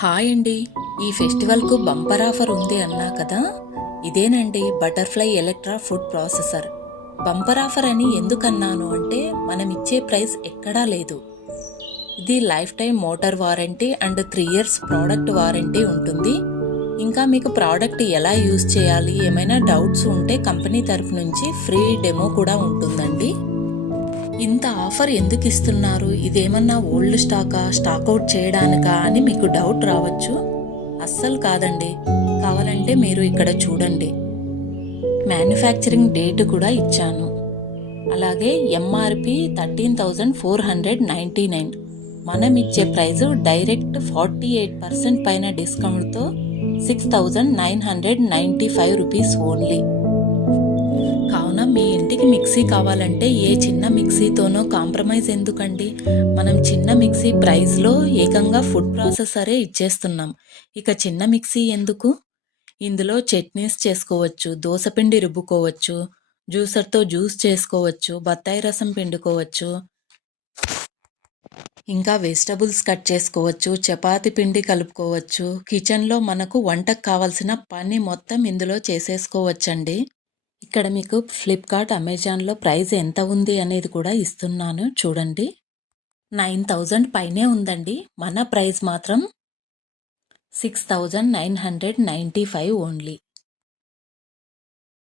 Hi అండి. ఈ ఫెస్టివల్కు bumper offer ఉంది అన్నా కదా, ఇదేనండి butterfly Electra food processor. Bumper offer అని ఎందుకన్నాను అంటే మనం ఇచ్చే ప్రైస్ ఎక్కడా లేదు. ఇది life time motor warranty and 3 years product warranty ఉంటుంది. ఇంకా మీకు ప్రోడక్ట్ ఎలా యూజ్ చేయాలి, ఏమైనా డౌట్స్ ఉంటే కంపెనీ తరఫు నుంచి ఫ్రీ డెమో కూడా ఉంటుందండి. ఇంత ఆఫర్ ఎందుకు ఇస్తున్నారు, ఇదేమన్నా ఓల్డ్ స్టాక్అవుట్ చేయడానికా అని మీకు డౌట్ రావచ్చు. అస్సలు కాదండి. కావాలంటే మీరు ఇక్కడ చూడండి, మ్యానుఫ్యాక్చరింగ్ డేట్ కూడా ఇచ్చాను. అలాగే ఎంఆర్పి 13,499. మనం ఇచ్చే ప్రైజు డైరెక్ట్ 48% పైన డిస్కౌంట్తో 6,995 రూపీస్ ఓన్లీ. కావున మీ ఇంటికి మిక్సీ కావాలంటే ఏ చిన్న మిక్సీతోనో కాంప్రమైజ్ ఎందుకండి. మనం చిన్న మిక్సీ ప్రైస్లో ఏకంగా ఫుడ్ ప్రాసెసరే ఇచ్చేస్తున్నాం. ఇక చిన్న మిక్సీ ఎందుకు, ఇందులో చట్నీస్ చేసుకోవచ్చు, దోసపిండి రుబ్బుకోవచ్చు, జ్యూసర్తో జ్యూస్ చేసుకోవచ్చు, బత్తాయి రసం పిండుకోవచ్చు, ఇంకా వెజిటబుల్స్ కట్ చేసుకోవచ్చు, చపాతి పిండి కలుపుకోవచ్చు. కిచెన్లో మనకు వంటకు కావాల్సిన పని మొత్తం ఇందులో చేసేసుకోవచ్చండి. ఇక్కడ మీకు ఫ్లిప్కార్ట్, అమెజాన్లో ప్రైస్ ఎంత ఉంది అనేది కూడా ఇస్తున్నాను చూడండి. 9,000 పైనే ఉందండి. మన ప్రైస్ మాత్రం 6,995 ఓన్లీ.